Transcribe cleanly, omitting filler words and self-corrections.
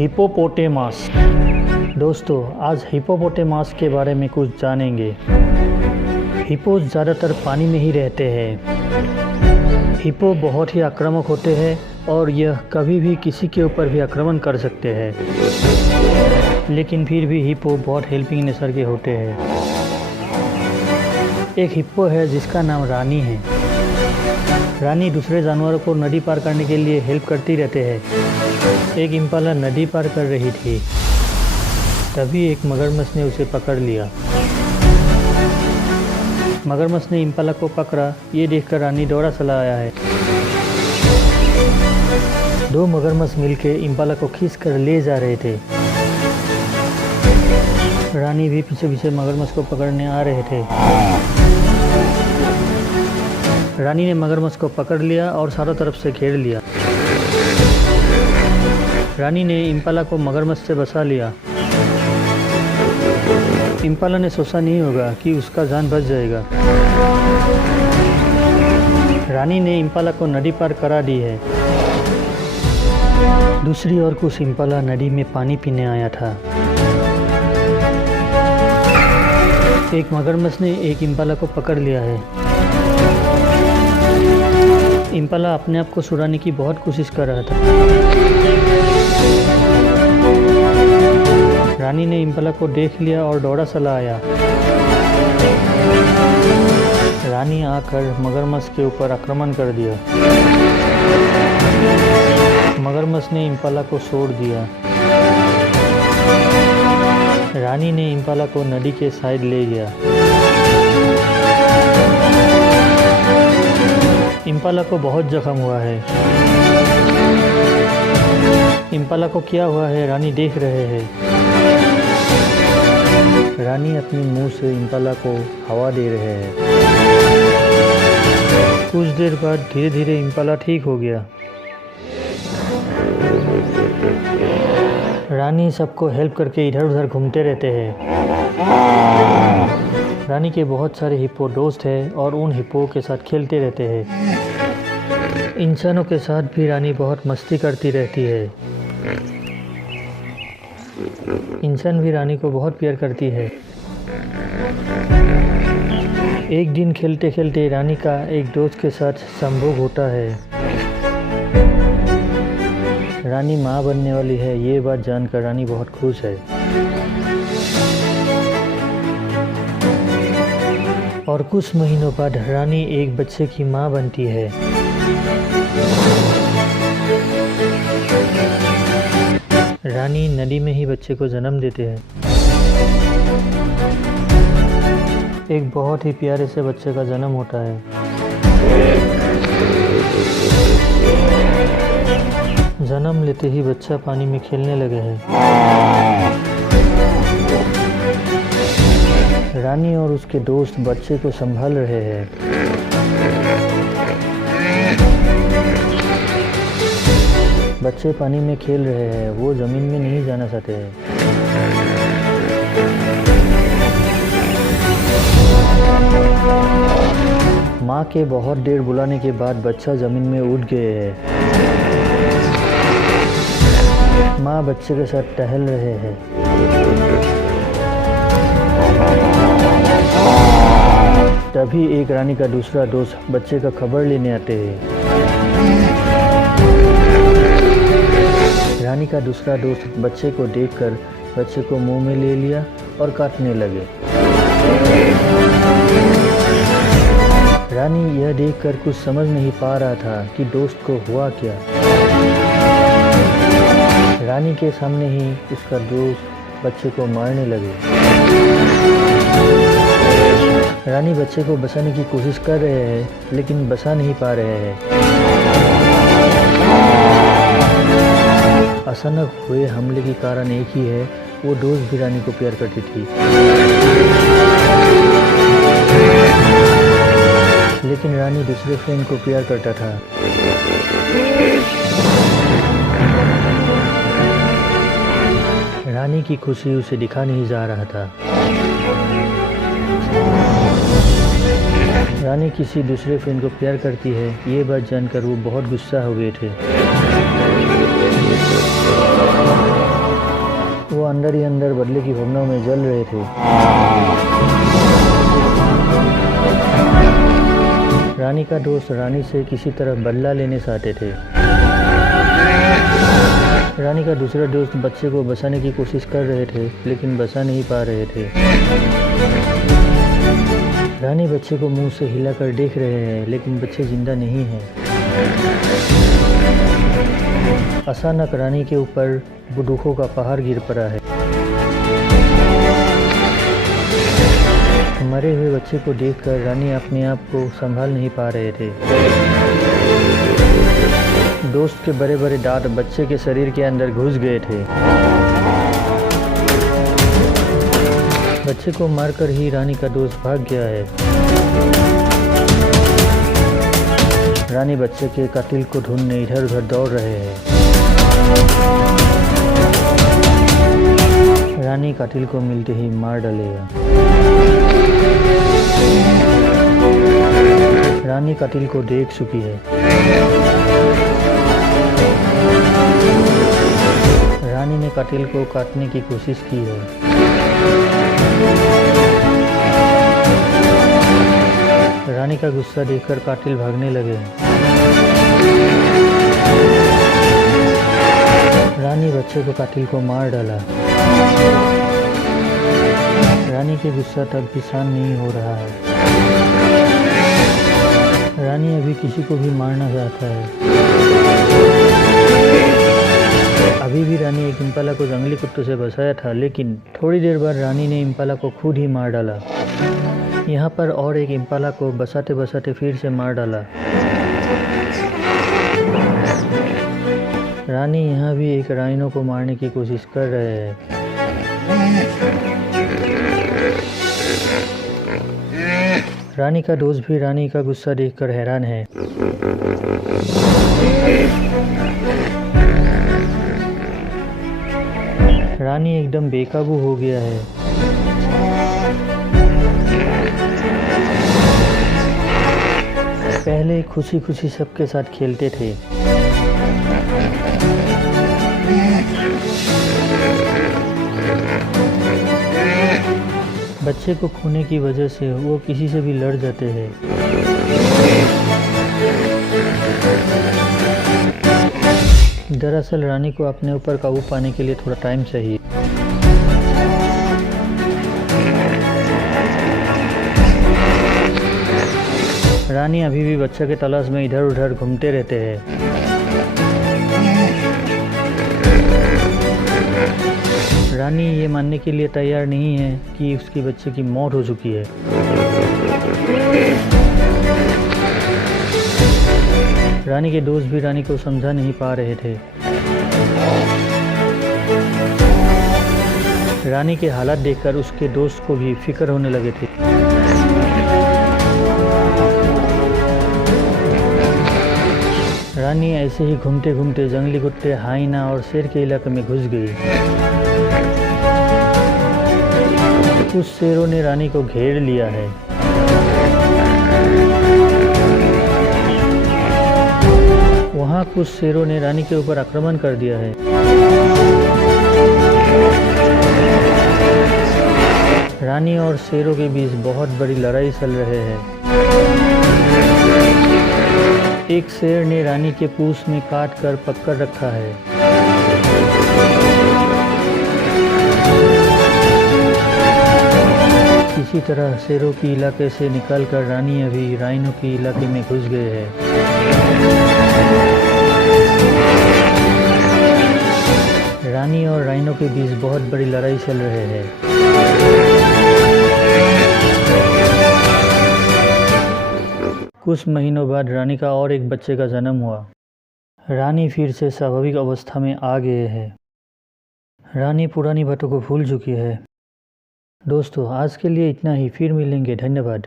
Hippopotamus. दोस्तों, आज hippopotamus के बारे में कुछ जानेंगे। हिप्पो ज़्यादातर पानी में ही रहते हैं। हिप्पो बहुत ही आक्रामक होते हैं और यह कभी भी किसी के ऊपर भी आक्रमण कर सकते हैं, लेकिन फिर भी हिप्पो बहुत हेल्पिंग नेचर के होते हैं। एक हिप्पो है जिसका नाम रानी है। रानी दूसरे जानवरों को नदी पार करने के लिए हेल्प करती रहते हैं। एक इम्पाला नदी पार कर रही थी, तभी एक मगरमच्छ ने उसे पकड़ लिया। मगरमच्छ ने इम्पाला को पकड़ा, ये देखकर रानी दौड़ा चला आया है। दो मगरमच्छ मिलकर इम्पाला को खींच कर ले जा रहे थे। रानी भी पीछे पीछे मगरमच्छ को पकड़ने आ रहे थे। रानी ने मगरमच्छ को पकड़ लिया और चारों तरफ से घेर लिया। रानी ने इम्पाला को मगरमच्छ से बचा लिया। इम्पाला ने सोचा नहीं होगा कि उसका जान बच जाएगा। रानी ने इम्पाला को नदी पार करा दी है। दूसरी ओर कुछ इम्पाला नदी में पानी पीने आया था। एक मगरमच्छ ने एक इम्पाला को पकड़ लिया है। इम्पाला अपने आप को छुड़ाने की बहुत कोशिश कर रहा था। रानी ने इम्पाला को देख लिया और दौड़ा चला आया। रानी आकर मगरमच्छ के ऊपर आक्रमण कर दिया। मगरमच्छ ने इम्पाला को छोड़ दिया। रानी ने इम्पाला को नदी के साइड ले गया। इम्पाला को बहुत जख्म हुआ है। इम्पाला को क्या हुआ है रानी देख रहे हैं। रानी अपनी मुंह से इम्पाला को हवा दे रहे हैं। कुछ देर बाद धीरे धीरे इम्पाला ठीक हो गया। रानी सबको हेल्प करके इधर उधर घूमते रहते हैं। रानी के बहुत सारे हिप्पो दोस्त हैं और उन हिप्पो के साथ खेलते रहते हैं। इंसानों के साथ भी रानी बहुत मस्ती करती रहती है। इंसान भी रानी को बहुत प्यार करती है। एक दिन खेलते खेलते रानी का एक दोस्त के साथ संभोग होता है। रानी माँ बनने वाली है, ये बात जानकर रानी बहुत खुश है। और कुछ महीनों बाद रानी एक बच्चे की माँ बनती है। रानी नदी में ही बच्चे को जन्म देते हैं। एक बहुत ही प्यारे से बच्चे का जन्म होता है। जन्म लेते ही बच्चा पानी में खेलने लगे हैं। रानी और उसके दोस्त बच्चे को संभाल रहे हैं। बच्चे पानी में खेल रहे हैं, वो जमीन में नहीं जाना चाहते हैं। माँ के बहुत देर बुलाने के बाद बच्चा जमीन में उठ गए हैं। माँ बच्चे के साथ टहल रहे हैं। तभी एक रानी का दूसरा दोस्त बच्चे का खबर लेने आते हैं। रानी का दूसरा दोस्त बच्चे को देखकर बच्चे को मुंह में ले लिया और काटने लगे। रानी यह देखकर कुछ समझ नहीं पा रहा था कि दोस्त को हुआ क्या। रानी के सामने ही उसका दोस्त बच्चे को मारने लगे। रानी बच्चे को बचाने की कोशिश कर रहे हैं, लेकिन बचा नहीं पा रहे हैं। अचानक हुए हमले के कारण एक ही है, वो दोस्त भी रानी को प्यार करती थी। लेकिन रानी दूसरे फ्रेंड को प्यार करता था। रानी की खुशी उसे दिखा नहीं जा रहा था। रानी किसी दूसरे फ्रेंड को प्यार करती है, ये बात जानकर वो बहुत गुस्सा हो गए थे। अंदर ही अंदर बदले की भावनाओं में जल रहे थे। रानी का दोस्त रानी से किसी तरह बदला लेने चाहते थे। रानी का दूसरा दोस्त बच्चे को बचाने की कोशिश कर रहे थे, लेकिन बचा नहीं पा रहे थे। रानी बच्चे को मुंह से हिलाकर देख रहे हैं, लेकिन बच्चे जिंदा नहीं है। अचानक रानी के ऊपर दुखों का पहाड़ गिर पड़ा है। मरे हुए बच्चे को देखकर रानी अपने आप को संभाल नहीं पा रहे थे। दोस्त के बड़े बड़े दांत बच्चे के शरीर के अंदर घुस गए थे। बच्चे को मारकर ही रानी का दोस्त भाग गया है। रानी बच्चे के कातिल को ढूंढने इधर उधर दौड़ रहे हैं। रानी कातिल को मिलते ही मार डालेगा। रानी कातिल को देख चुकी है। रानी ने कातिल को काटने की कोशिश की है। रानी का गुस्सा देखकर कातिल भागने लगे। रानी बच्चे को कातिल को मार डाला। रानी के गुस्सा तक भी शांत नहीं हो रहा है। रानी अभी किसी को भी मारना चाहता है। अभी भी रानी एक इम्पाला को जंगली कुत्तों से बचाया था, लेकिन थोड़ी देर बाद रानी ने इम्पाला को खुद ही मार डाला। यहाँ पर और एक इम्पाला को बचाते बचाते फिर से मार डाला। रानी यहाँ भी एक राइनो को मारने की कोशिश कर रहे हैं। रानी का दोस्त भी रानी का गुस्सा देखकर हैरान है। रानी एकदम बेकाबू हो गया है। पहले खुशी खुशी सबके साथ खेलते थे। बच्चे को खोने की वजह से वो किसी से भी लड़ जाते हैं। दरअसल रानी को अपने ऊपर काबू पाने के लिए थोड़ा टाइम चाहिए। रानी अभी भी बच्चे के तलाश में इधर उधर घूमते रहते हैं। रानी ये मानने के लिए तैयार नहीं है कि उसके बच्चे की मौत हो चुकी है। रानी के दोस्त भी रानी को समझा नहीं पा रहे थे। रानी के हालात देखकर उसके दोस्त को भी फिक्र होने लगे थे। रानी ऐसे ही घूमते घूमते जंगली कुत्ते, हाइना और शेर के इलाके में घुस गई। कुछ शेरों ने रानी को घेर लिया है। वहाँ कुछ शेरों ने रानी के ऊपर आक्रमण कर दिया है। रानी और शेरों के बीच बहुत बड़ी लड़ाई चल रहे है। एक शेर ने रानी के पूंछ में काट कर पकड़ रखा है। इसी तरह शेरों के इलाके से निकलकर रानी अभी राइनो के इलाके में घुस गए हैं। रानी और राइनो के बीच बहुत बड़ी लड़ाई चल रही है। कुछ महीनों बाद रानी का और एक बच्चे का जन्म हुआ। रानी फिर से स्वाभाविक अवस्था में आ गए हैं। रानी पुरानी बातों को भूल चुकी है। दोस्तों, आज के लिए इतना ही। फिर मिलेंगे। धन्यवाद।